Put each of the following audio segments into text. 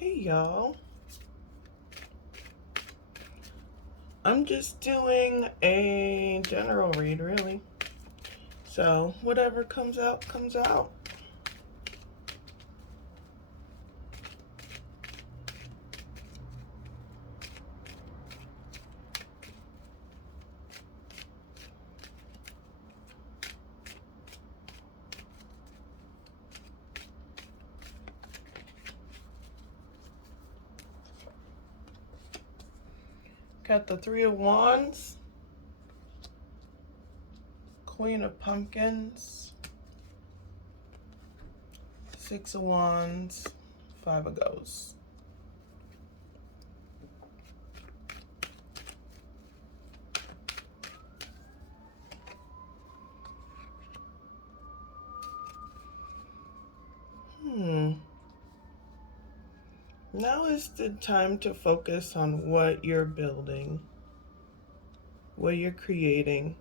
Hey y'all, I'm just doing a general read really. So whatever comes out, comes out. Got the Three of Wands, Queen of Pumpkins, Six of Wands, Five of Ghosts. Now is the time to focus on what you're building, what you're creating.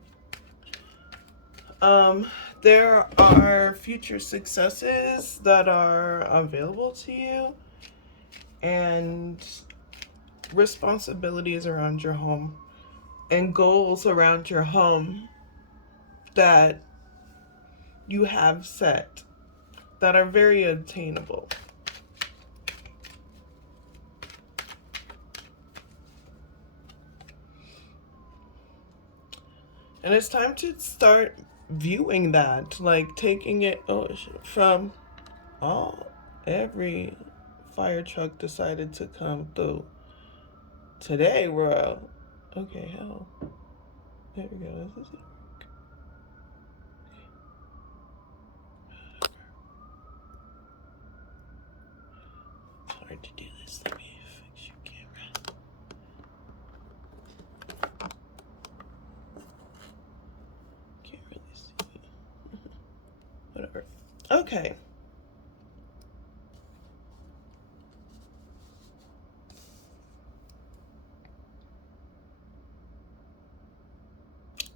There are future successes that are available to you and responsibilities around your home and goals around your home that you have set that are very attainable. And it's time to start viewing that, like taking it from every fire truck decided to come through. Today we're okay, hell. There we go. This is it. It's hard to do this. Let me fix your camera. Can't really see. Whatever. Okay.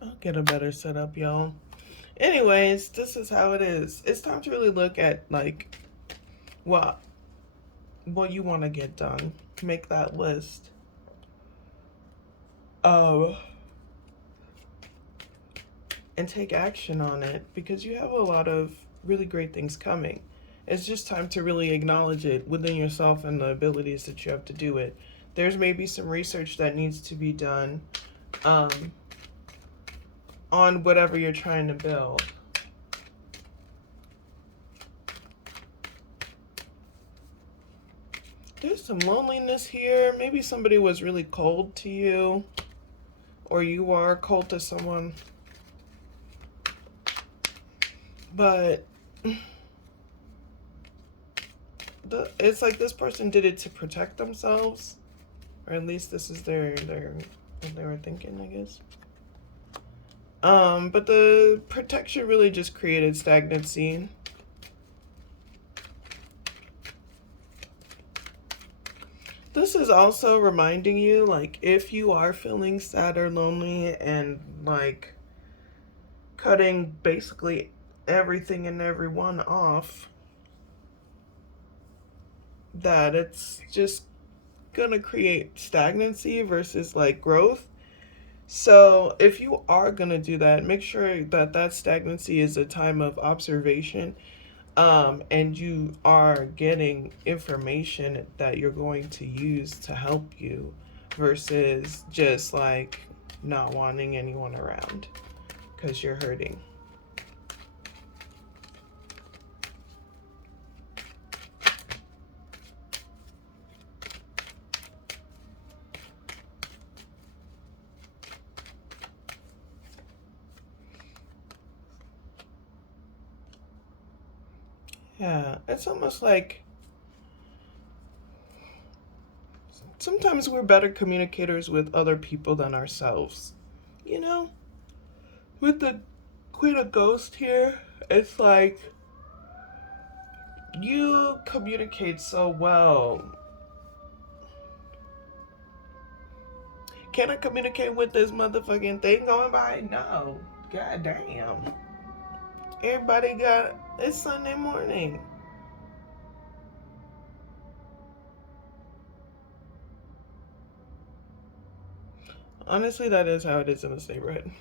I'll get a better setup, y'all. Anyways, this is how it is. It's time to really look at like what you want to get done. Make that list. And take action on it because you have a lot of really great things coming. It's just time to really acknowledge it within yourself and the abilities that you have to do it. There's maybe some research that needs to be done on whatever you're trying to build. There's some loneliness here. Maybe somebody was really cold to you, or you are cold to someone. But it's like this person did it to protect themselves, or at least this is what they were thinking, I guess. But the protection really just created stagnancy. This is also reminding you, like, if you are feeling sad or lonely and, like, cutting basically everything and everyone off, that it's just gonna create stagnancy versus, like, growth. So if you are gonna do that, make sure that that stagnancy is a time of observation, and you are getting information that you're going to use to help you versus just like not wanting anyone around because you're hurting. Yeah, it's almost like sometimes we're better communicators with other people than ourselves. You know, with the Queen of Ghost here, it's like you communicate so well. Can I communicate with this motherfucking thing going by? No. God damn. Everybody got it's Sunday morning. Honestly, that is how it is in this neighborhood.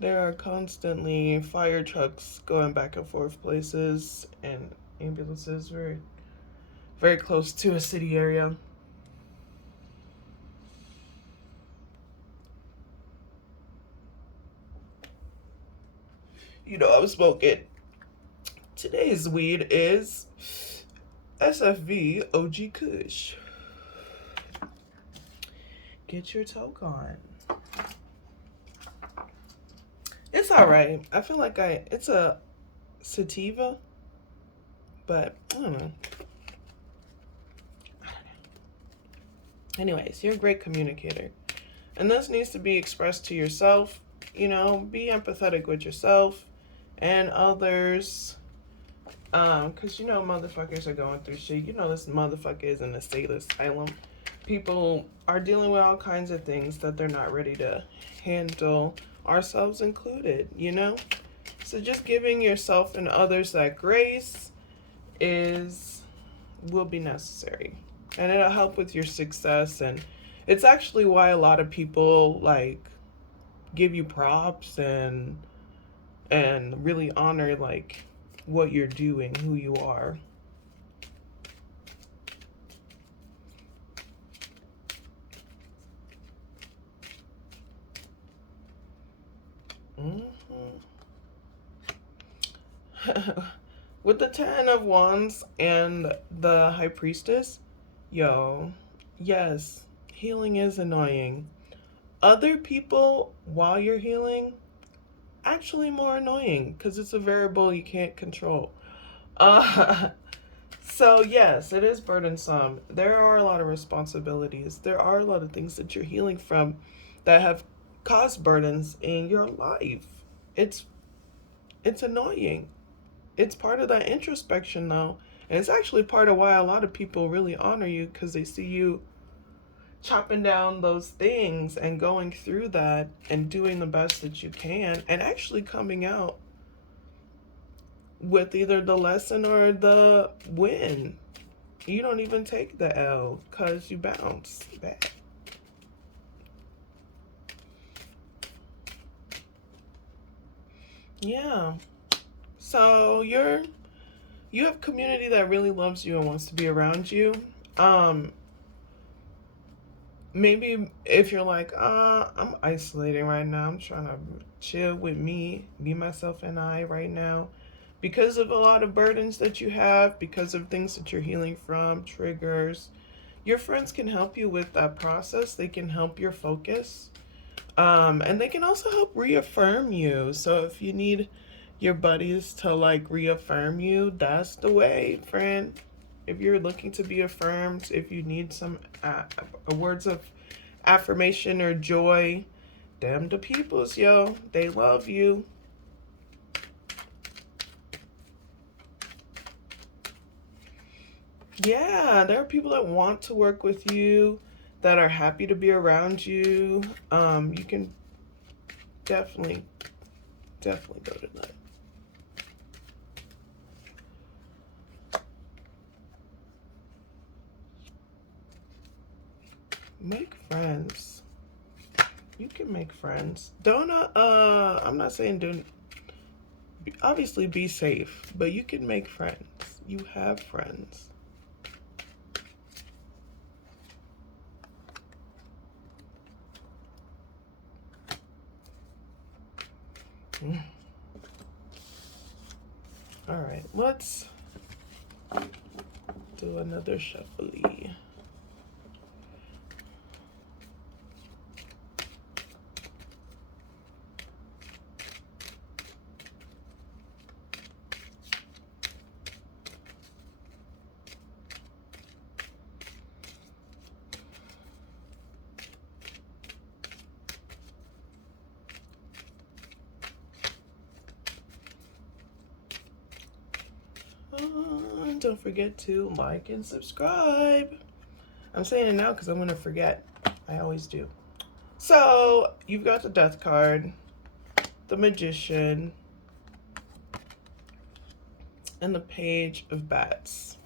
There are constantly fire trucks going back and forth places and ambulances very, very close to a city area. You know, I'm smoking. Today's weed is SFV OG Kush. Get your toke on. It's alright. I feel like it's a sativa, but I don't know. Anyways, you're a great communicator. And this needs to be expressed to yourself. You know, be empathetic with yourself and others. Cause you know motherfuckers are going through shit. You know this motherfucker is in a state asylum. People are dealing with all kinds of things that they're not ready to handle, ourselves included, you know? So just giving yourself and others that grace will be necessary. And it'll help with your success, and it's actually why a lot of people like give you props and really honor like what you're doing, who you are. Mm-hmm. With the 10 of Wands and the High Priestess, yo, yes, healing is annoying. Other people, while you're healing, actually more annoying because it's a variable you can't control. Uh, so, yes, it is burdensome. There are a lot of responsibilities. There are a lot of things that you're healing from that have caused burdens in your life. It's it's annoying. It's part of that introspection though. And it's actually part of why a lot of people really honor you, because they see you chopping down those things and going through that and doing the best that you can and actually coming out with either the lesson or the win. You don't even take the L because you bounce back. Yeah. So you have community that really loves you and wants to be around you. Maybe if you're like, I'm isolating right now, I'm trying to chill with me, myself, and I right now, because of a lot of burdens that you have, because of things that you're healing from, triggers, your friends can help you with that process. They can help your focus. And they can also help reaffirm you. So if you need your buddies to like reaffirm you, that's the way, friend. If you're looking to be affirmed, if you need some words of affirmation or joy, them the peoples, yo. They love you. Yeah, there are people that want to work with you, that are happy to be around you. You can definitely go to that. Make friends. You can make friends. Don't I'm not saying don't, obviously be safe, but you can make friends. You have friends. All right, let's do another shuffle. Don't forget to like and subscribe. I'm saying it now because I'm going to forget. I always do. So, you've got the Death card, the Magician, and the Page of Bats.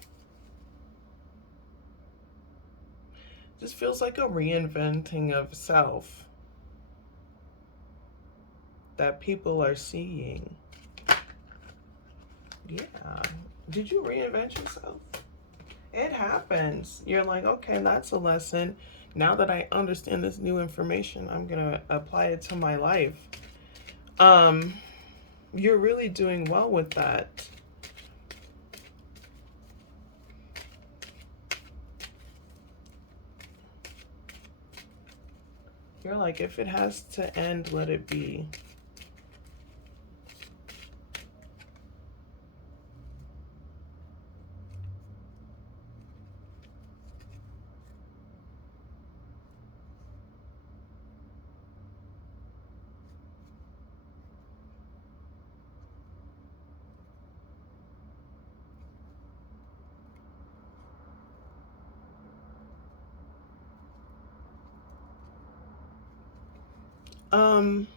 This feels like a reinventing of self that people are seeing. Yeah. Did you reinvent yourself? It happens. You're like, okay, that's a lesson. Now that I understand this new information, I'm going to apply it to my life. Um, you're really doing well with that. You're like, if it has to end, let it be. Um,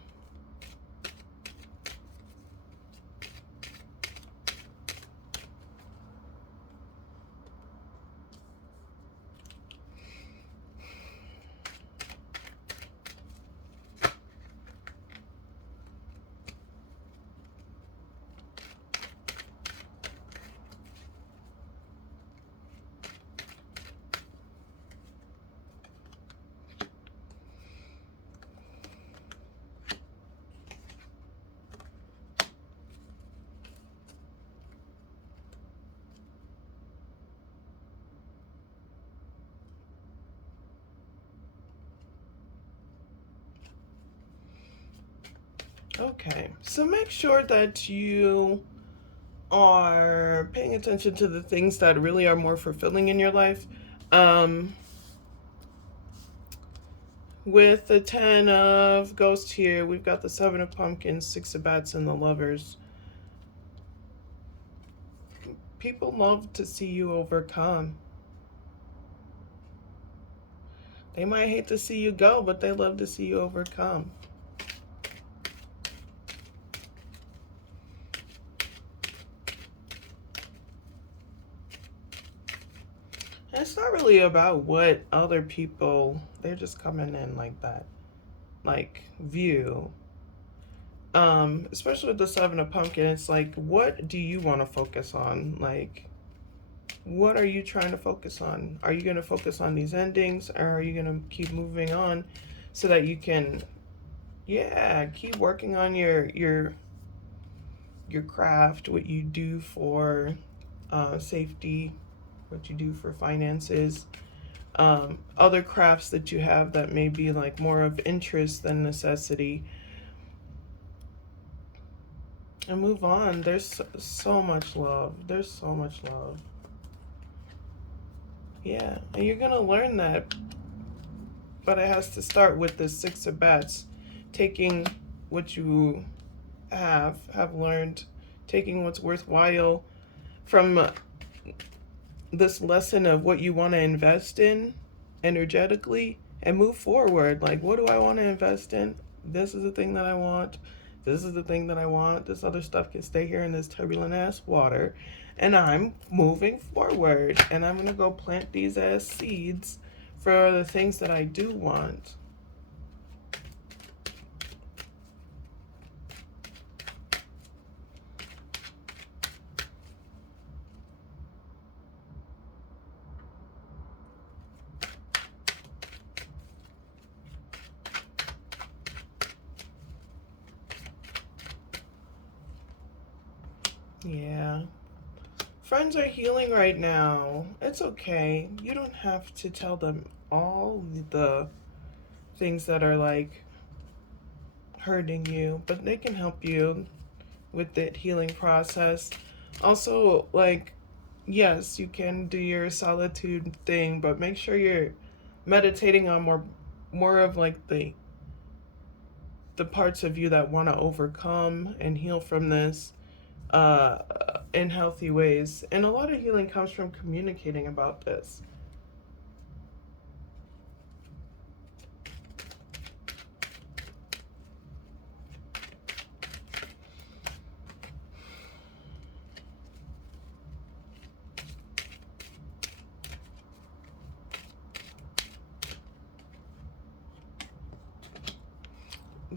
okay. So make sure that you are paying attention to the things that really are more fulfilling in your life. Um, with the 10 of Ghost here, we've got the 7 of Pumpkins, 6 of Bats, and the Lovers. People love to see you overcome. They might hate to see you go, but they love to see you overcome. And it's not really about what other people, they're just coming in like that, like view. Especially with the 7 of Pumpkin, it's like, what do you want to focus on? Like, what are you trying to focus on? Are you going to focus on these endings, or are you going to keep moving on so that you can, yeah, keep working on your craft, what you do for safety, what you do for finances, other crafts that you have that may be like more of interest than necessity, and move on. There's so much love. There's so much love. Yeah, and you're gonna learn that, but it has to start with the 6 of Bats, taking what you have learned, taking what's worthwhile from this lesson of what you want to invest in energetically, and move forward. Like, what do I want to invest in? This is the thing that I want. This is the thing that I want. This other stuff can stay here in this turbulent ass water. And I'm moving forward. And I'm going to go plant these ass seeds for the things that I do want. Yeah. Friends are healing right now. It's okay. You don't have to tell them all the things that are like hurting you, but they can help you with the healing process. Also, like, yes, you can do your solitude thing, but make sure you're meditating on more of like the parts of you that want to overcome and heal from this uh in healthy ways. And a lot of healing comes from communicating about this.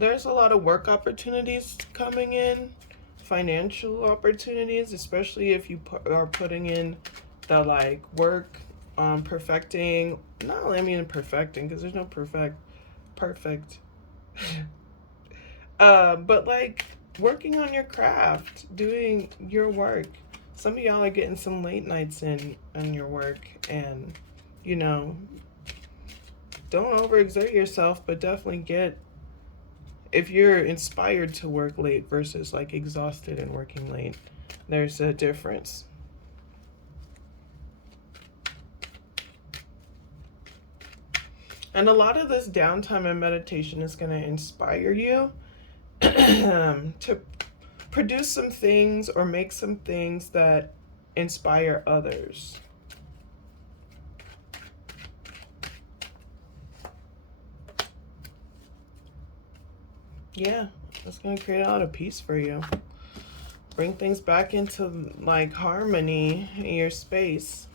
there's a lot of work opportunities coming in, financial opportunities, especially if you are putting in the like work on perfecting. Not I mean perfecting because there's no perfect. But like working on your craft, doing your work. Some of y'all are getting some late nights in on your work, and you know, don't overexert yourself, but definitely get, if you're inspired to work late versus like exhausted and working late, there's a difference. And a lot of this downtime and meditation is going to inspire you to produce some things or make some things that inspire others. Yeah, it's going to create a lot of peace for you. Bring things back into like harmony in your space.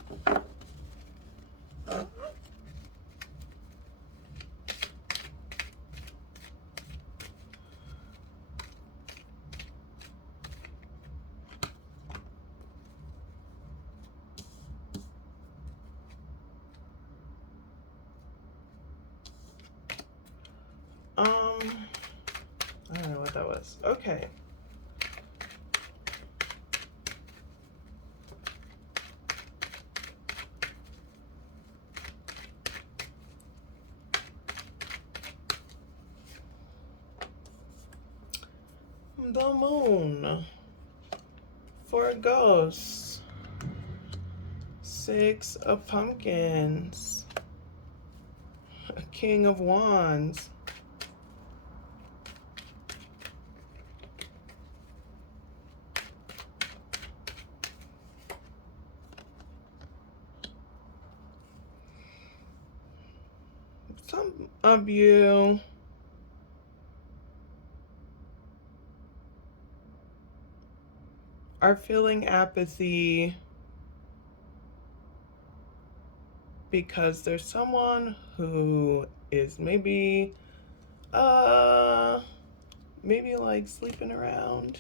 I don't know what that was. Okay. The moon. 4 ghosts. 6 of pumpkins. A king of wands. Some of you are feeling apathy because there's someone who is maybe like sleeping around.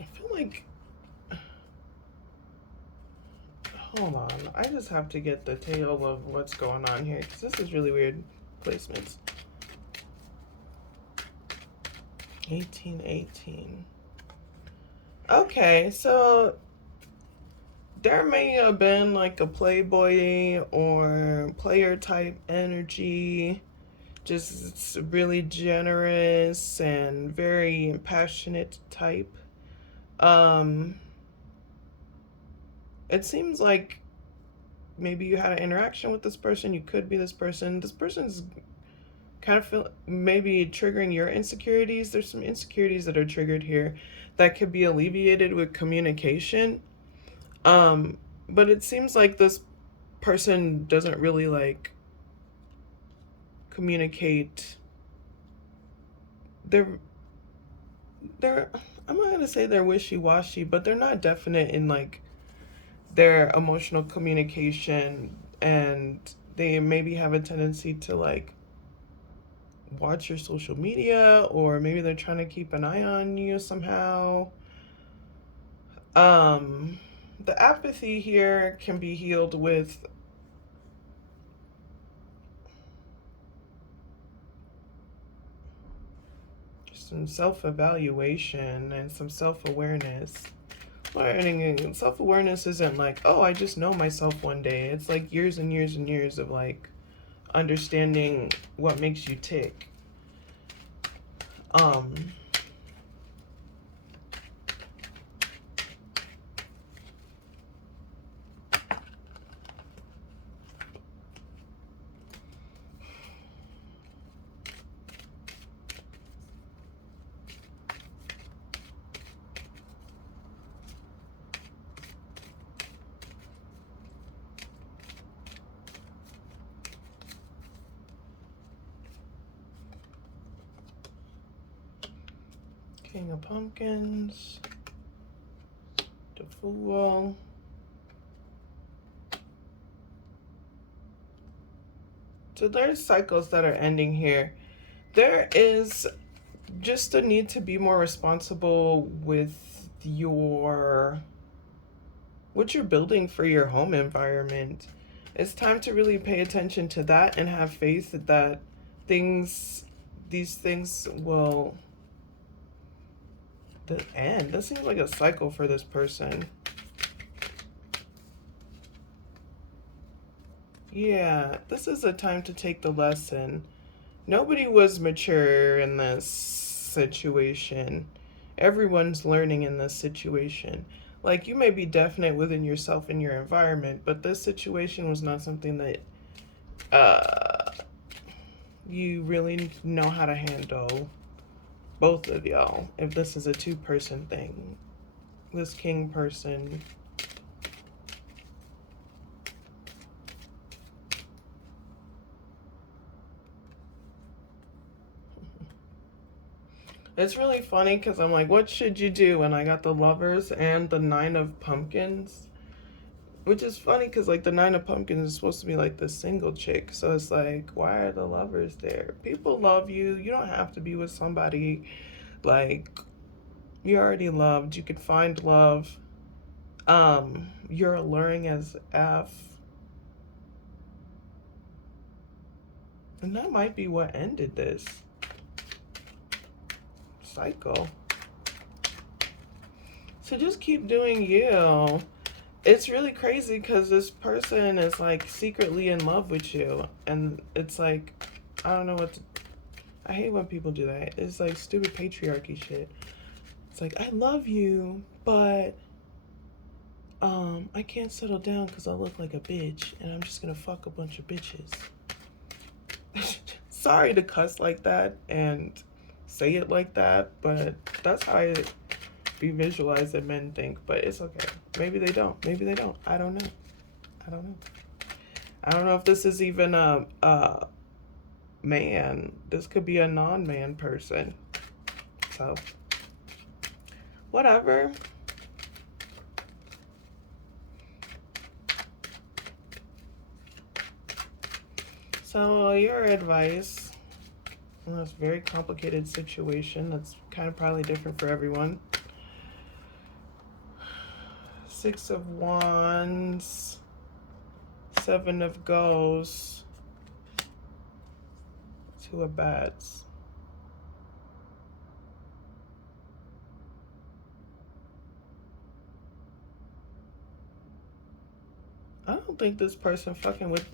I feel like, hold on, I just have to get the tail of what's going on here because this is really weird placements. 1818. Okay, so there may have been like a playboy or player type energy, just really generous and very passionate type. It seems like maybe you had an interaction with this person. You could be this person. This person's kind of feel maybe triggering your insecurities. There's some insecurities that are triggered here that could be alleviated with communication. But it seems like this person doesn't really like communicate. They're they're I'm not gonna say they're wishy-washy, but they're not definite in like their emotional communication, and they maybe have a tendency to like watch your social media, or maybe they're trying to keep an eye on you somehow. The apathy here can be healed with some self-evaluation and some self-awareness. Learning self-awareness isn't like, oh, I just know myself one day. It's like years and years and years of like understanding what makes you tick. King of Pumpkins. The Fool. So there's cycles that are ending here. There is just a need to be more responsible with what you're building for your home environment. It's time to really pay attention to that and have faith that these things will end. This seems like a cycle for this person. Yeah, this is a time to take the lesson. Nobody was mature in this situation. Everyone's learning in this situation. Like, you may be definite within yourself and your environment, but this situation was not something that uh, you really know how to handle, both of y'all, if this is a two-person thing. This king person. It's really funny because I'm like, what should you do? And I got the Lovers and the Nine of Pumpkins. Which is funny because, like, the Nine of Pumpkins is supposed to be, like, the single chick. So it's like, why are the lovers there? People love you. You don't have to be with somebody. Like, you're already loved. You could find love. You're alluring as F. And that might be what ended this cycle. So just keep doing you. It's really crazy because this person is like secretly in love with you, and it's like, I don't know what to, I hate when people do that. It's like stupid patriarchy shit. It's like, I love you, but I can't settle down because I look like a bitch and I'm just gonna fuck a bunch of bitches. Sorry to cuss like that and say it like that, but that's how I be visualized that men think. But it's okay. Maybe they don't. Maybe they don't. I don't know. I don't know. I don't know if this is even a man. This could be a non-man person. So, whatever. So, your advice in this very complicated situation that's kind of probably different for everyone. Six of Wands, Seven of Ghosts, Two of Bats. I don't think this person fucking with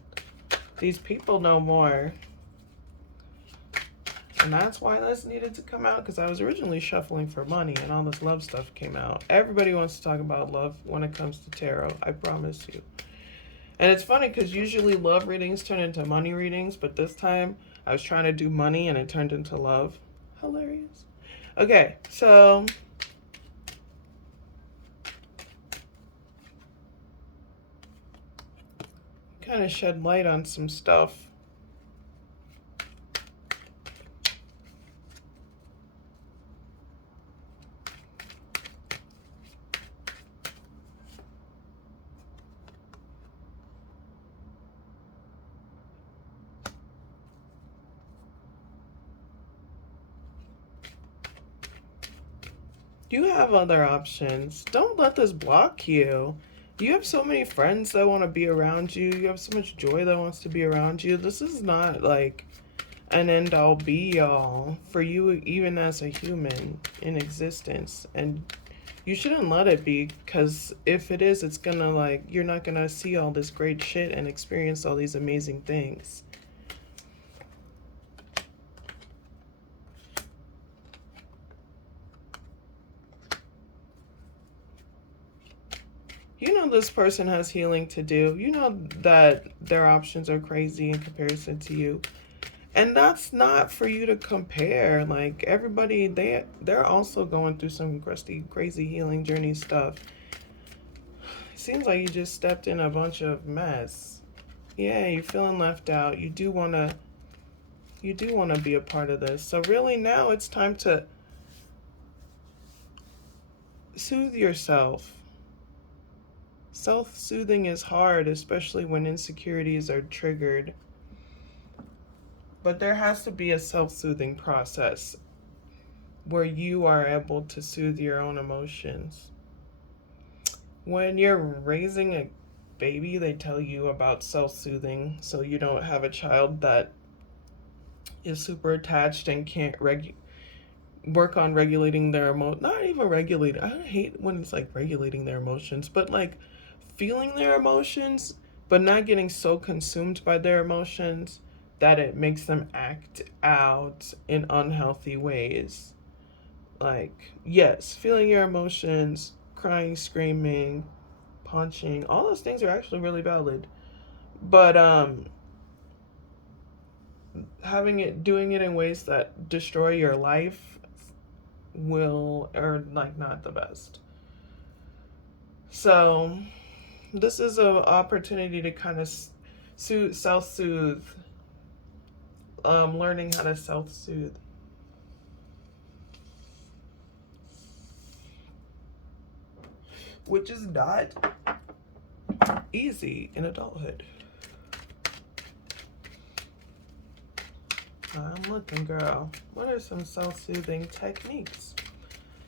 these people no more. And that's why this needed to come out, because I was originally shuffling for money and all this love stuff came out. Everybody wants to talk about love when it comes to tarot, I promise you. And it's funny because usually love readings turn into money readings, but this time I was trying to do money and it turned into love. Hilarious. Okay, so kind of shed light on some stuff. You have other options. Don't let this block you. You have so many friends that want to be around you. You have so much joy that wants to be around you. This is not like an end all be all for you, even as a human in existence. And you shouldn't let it be, because if it is, it's gonna, like, you're not gonna see all this great shit and experience all these amazing things. You know this person has healing to do. You know that their options are crazy in comparison to you. And that's not for you to compare. Like, everybody, they're also going through some crazy healing journey stuff. It seems like you just stepped in a bunch of mess. Yeah, you're feeling left out. You do wanna be a part of this. So really now it's time to soothe yourself. Self-soothing is hard, especially when insecurities are triggered. But there has to be a self-soothing process where you are able to soothe your own emotions. When you're raising a baby, they tell you about self-soothing so you don't have a child that is super attached and can't work on regulating their not even regulate. I hate when it's like regulating their emotions, but like feeling their emotions, but not getting so consumed by their emotions that it makes them act out in unhealthy ways. Like, yes, feeling your emotions, crying, screaming, punching, all those things are actually really valid. But doing it in ways that destroy your life will are like not the best. So this is an opportunity to kind of self-soothe, learning how to self-soothe, which is not easy in adulthood. I'm looking, girl. What are some self-soothing techniques?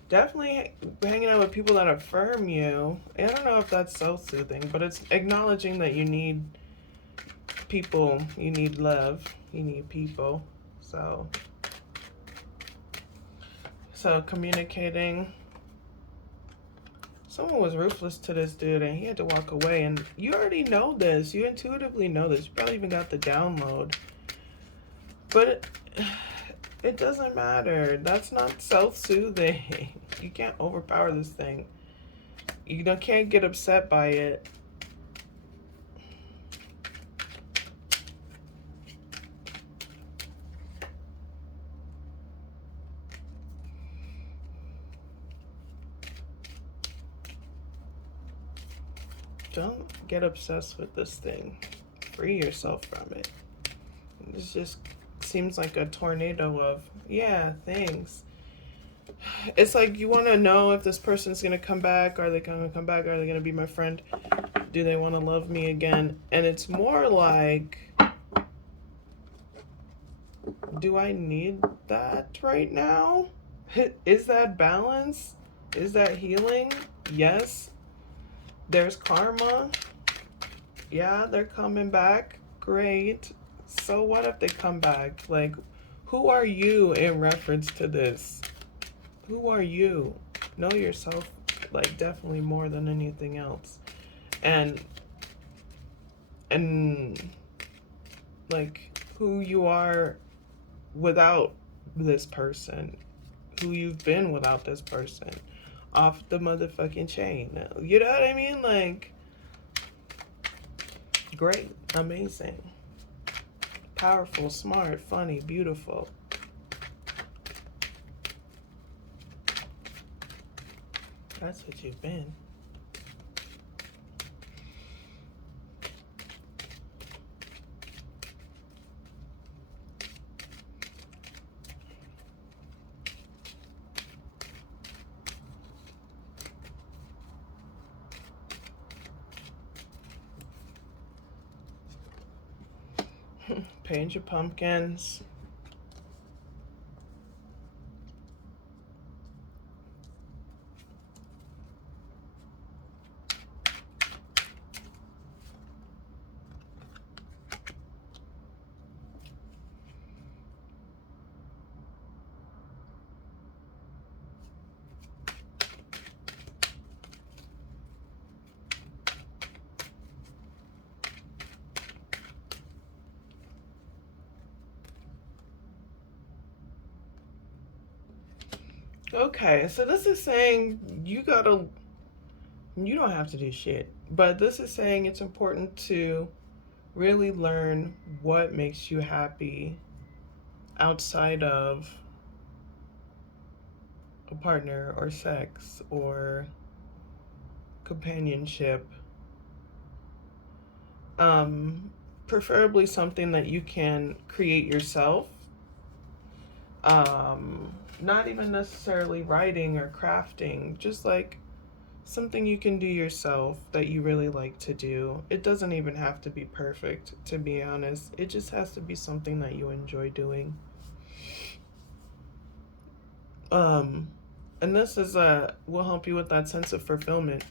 Definitely hanging out with people that affirm you. I don't know if that's self-soothing, but it's acknowledging that you need people, you need love, you need people. So communicating. Someone was ruthless to this dude and he had to walk away, and you already know this. You intuitively know this. You probably even got the download. But it doesn't matter. That's not self-soothing. You can't overpower this thing. You can't get upset by it. Don't get obsessed with this thing. Free yourself from it. This just seems like a tornado of, yeah, things. It's like you want to know if this person's going to come back. Are they going to come back? Are they going to be my friend? Do they want to love me again? And it's more like, do I need that right now? Is that balance? Is that healing? Yes. There's karma. Yeah, they're coming back. Great. So what if they come back? Like, who are you in reference to this? Who are you? Know yourself, like, definitely more than anything else. And like, who you are without this person. Who you've been without this person. Off the motherfucking chain. You know what I mean? Like, great. Amazing. Powerful, smart, funny, beautiful. That's what you've been. Paint your pumpkins. Okay, so this is saying you don't have to do shit, but this is saying it's important to really learn what makes you happy outside of a partner or sex or companionship. Preferably something that you can create yourself. Not even necessarily writing or crafting, just like something you can do yourself that you really like to do. It doesn't even have to be perfect, to be honest. It just has to be something that you enjoy doing. Um, and this is will help you with that sense of fulfillment.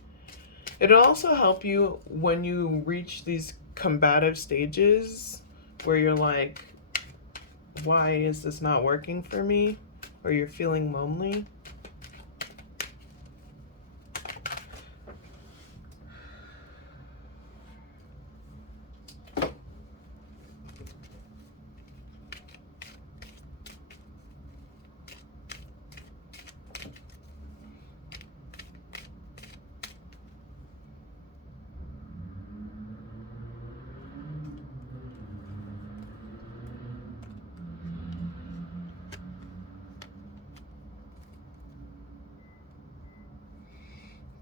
It'll also help you when you reach these combative stages where you're like, why is this not working for me? Or you're feeling lonely.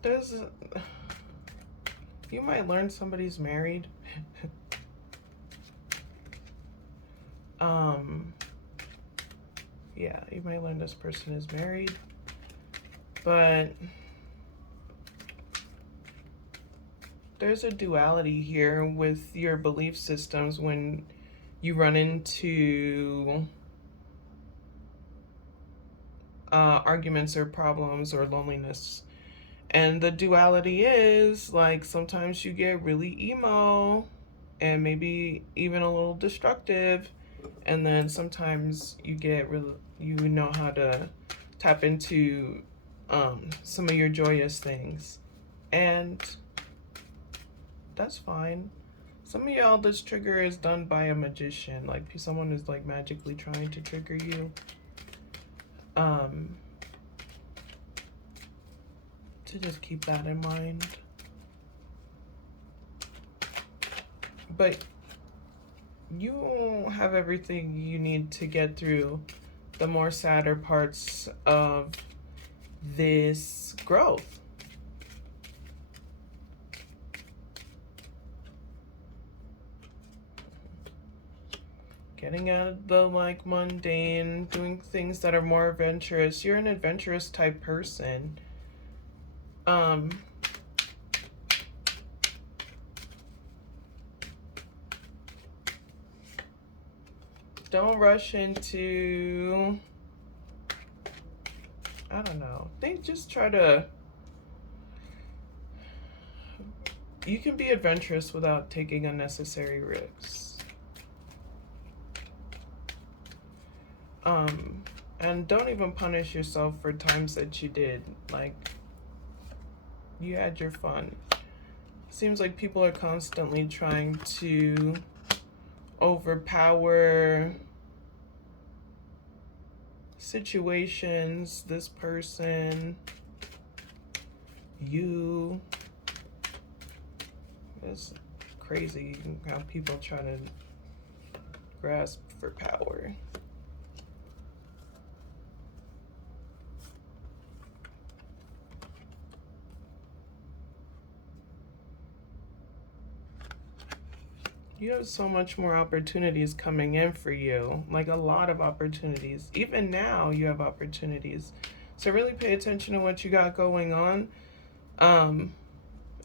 There's, you might learn somebody's married. um, yeah, you might learn this person is married, but there's a duality here with your belief systems when you run into arguments or problems or loneliness. And the duality is like sometimes you get really emo and maybe even a little destructive, and then sometimes you get really, you know how to tap into some of your joyous things, and that's fine. Some of y'all, this trigger is done by a magician, like someone is like magically trying to trigger you. To just keep that in mind. But you have everything you need to get through the more sadder parts of this growth. Getting out of the like mundane, doing things that are more adventurous. You're an adventurous type person. Don't rush into, I don't know. Just try to, you can be adventurous without taking unnecessary risks. And don't even punish yourself for times that you did. Like, you had your fun. Seems like people are constantly trying to overpower situations, this person, you. It's crazy how people try to grasp for power. You have so much more opportunities coming in for you, like a lot of opportunities. Even now, you have opportunities. So really pay attention to what you got going on. And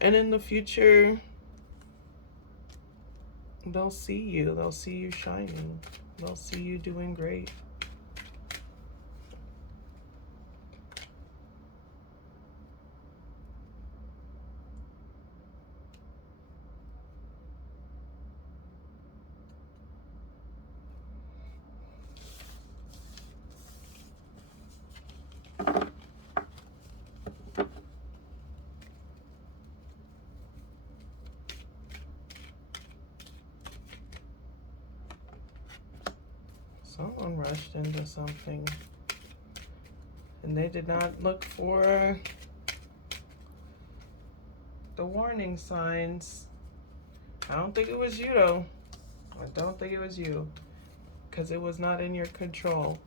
in the future, they'll see you. They'll see you shining. They'll see you doing great. Someone rushed into something and they did not look for the warning signs. I don't think it was you though. I don't think it was you, because it was not in your control.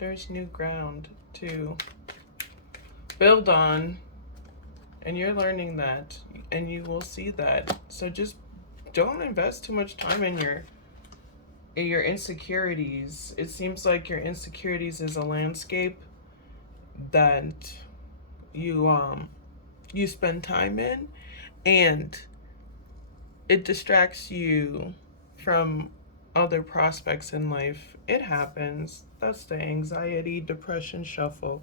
There's new ground to build on, and you're learning that, and you will see that. So just don't invest too much time in your insecurities. It seems like your insecurities is a landscape that you spend time in, and it distracts you from other prospects in life. It happens. That's the anxiety, depression shuffle.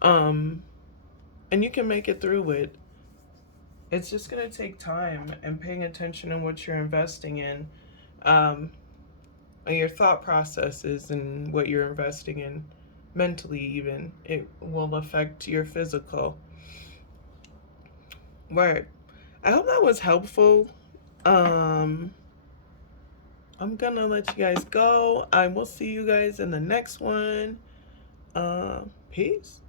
Um, and you can make it through it. It's just gonna take time and paying attention in what you're investing in, um, and your thought processes and what you're investing in mentally. Even it will affect your physical. Word. I hope that was helpful. Um, I'm gonna let you guys go. I will see you guys in the next one. Peace.